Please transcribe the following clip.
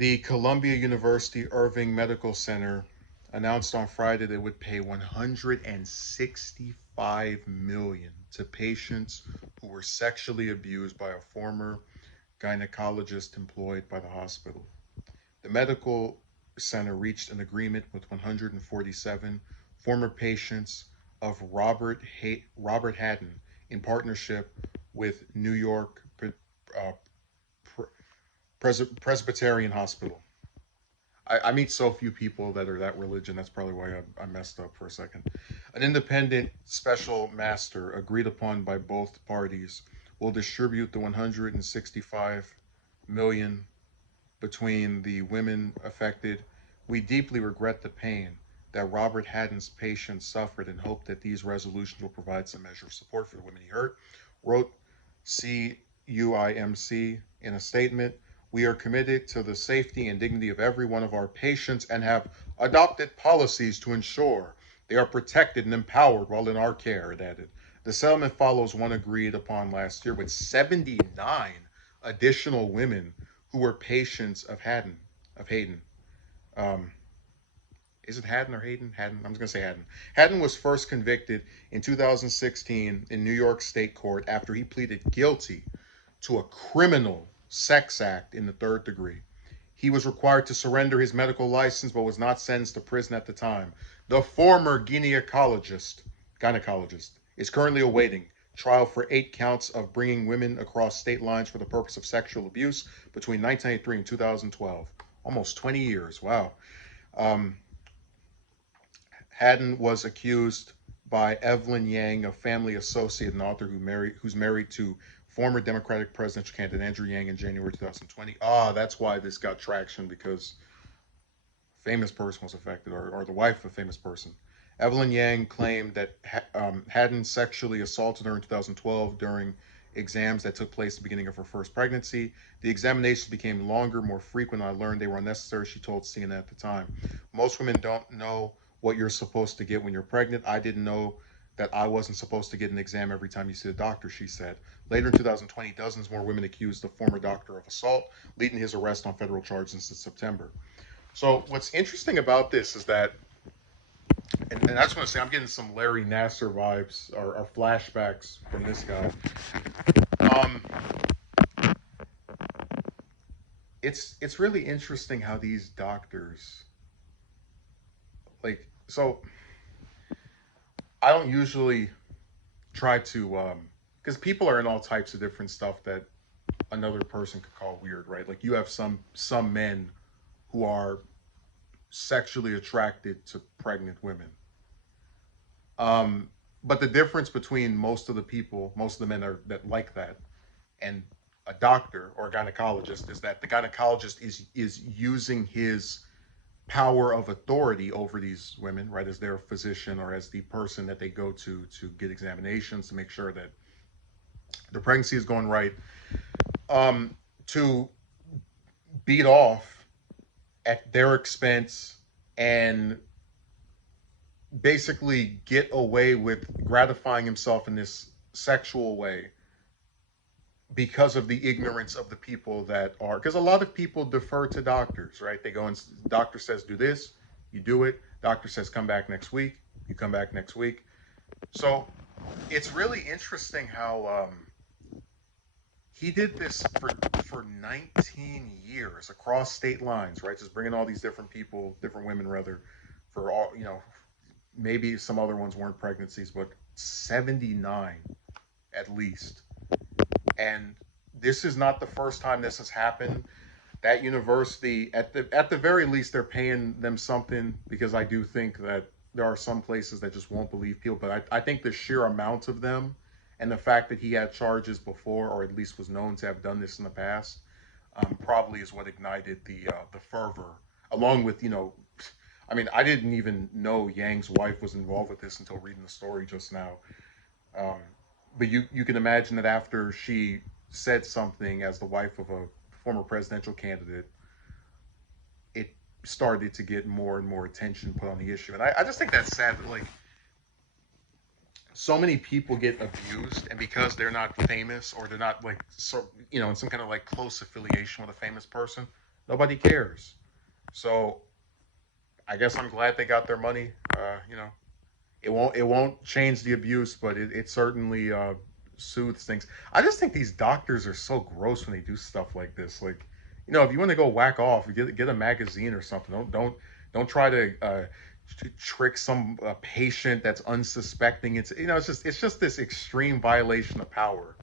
The Columbia University Irving Medical Center announced on Friday that it would pay 165 million to patients who were sexually abused by a former gynecologist employed by the hospital. The medical center reached an agreement with 147 former patients of Robert Haddon in partnership with New York uh, Presbyterian Hospital. I meet so few people that are that religion. That's probably why I messed up for a second. An independent special master agreed upon by both parties will distribute the 165 million between the women affected. We deeply regret the pain that Robert Haddon's patients suffered and hope that these resolutions will provide some measure of support for the women he hurt, wrote CUIMC in a statement. We are committed to the safety and dignity of every one of our patients and have adopted policies to ensure they are protected and empowered while in our care, it added. The settlement follows one agreed upon last year with 79 additional women who were patients of Hayden. Um, is it Haddon or Hayden? Haddon. I'm just gonna say Haddon. Haddon was first convicted in 2016 in New York State Court after he pleaded guilty to a criminal sex act in the third degree. He was required to surrender his medical license, but was not sentenced to prison at the time. The former gynecologist is currently awaiting trial for 8 counts of bringing women across state lines for the purpose of sexual abuse between 1993 and 2012. Almost 20 years. Wow. Um, Haddon was accused by Evelyn Yang, a family associate and author who's married to former Democratic presidential candidate Andrew Yang in January 2020. That's why this got traction because a famous person was affected, or the wife of a famous person. Evelyn Yang claimed that Haddon sexually assaulted her in 2012 during exams that took place at the beginning of her first pregnancy. The examinations became longer, more frequent. I learned they were unnecessary, she told CNN at the time. Most women don't know what you're supposed to get when you're pregnant. I didn't know that I wasn't supposed to get an exam every time you see a doctor, she said. Later in 2020, dozens more women accused the former doctor of assault, leading to his arrest on federal charges in September. So what's interesting about this is that, and I just want to say, I'm getting some Larry Nasser vibes or flashbacks from this guy. Um, it's really interesting how these doctors so I don't usually try to because people are in all types of different stuff that another person could call weird, right? Like you have some men who are sexually attracted to pregnant women. Um, but the difference between most of the men that like that, and a doctor or a gynecologist is that the gynecologist is using his power of authority over these women, right, as their physician or as the person that they go to get examinations to make sure that the pregnancy is going right, to beat off at their expense and basically get away with gratifying himself in this sexual way because of the ignorance of the people that are, because a lot of people defer to doctors, right? They go and doctor says do this, you do it. Doctor says come back next week, you come back next week. So it's really interesting how he did this for 19 years across state lines, right? Just bringing all these different people, different women rather, for all, maybe some other ones weren't pregnancies, but 79 at least. And this is not the first time this has happened. That university, at the very least, they're paying them something, because I do think that there are some places that just won't believe people. But I think the sheer amount of them and the fact that he had charges before, or at least was known to have done this in the past, probably is what ignited the fervor. Along with, I mean, I didn't even know Yang's wife was involved with this until reading the story just now. Um, but you can imagine that after she said something as the wife of a former presidential candidate, it started to get more and more attention put on the issue. And I just think that's sad that, like, so many people get abused, and because they're not famous, or they're not like, so in some kind of like close affiliation with a famous person, Nobody cares. So I guess I'm glad they got their money. It won't change the abuse, but it certainly soothes things. I just think these doctors are so gross when they do stuff like this. Like, if you want to go whack off, get a magazine or something. Don't try to trick some patient that's unsuspecting. It's just this extreme violation of power.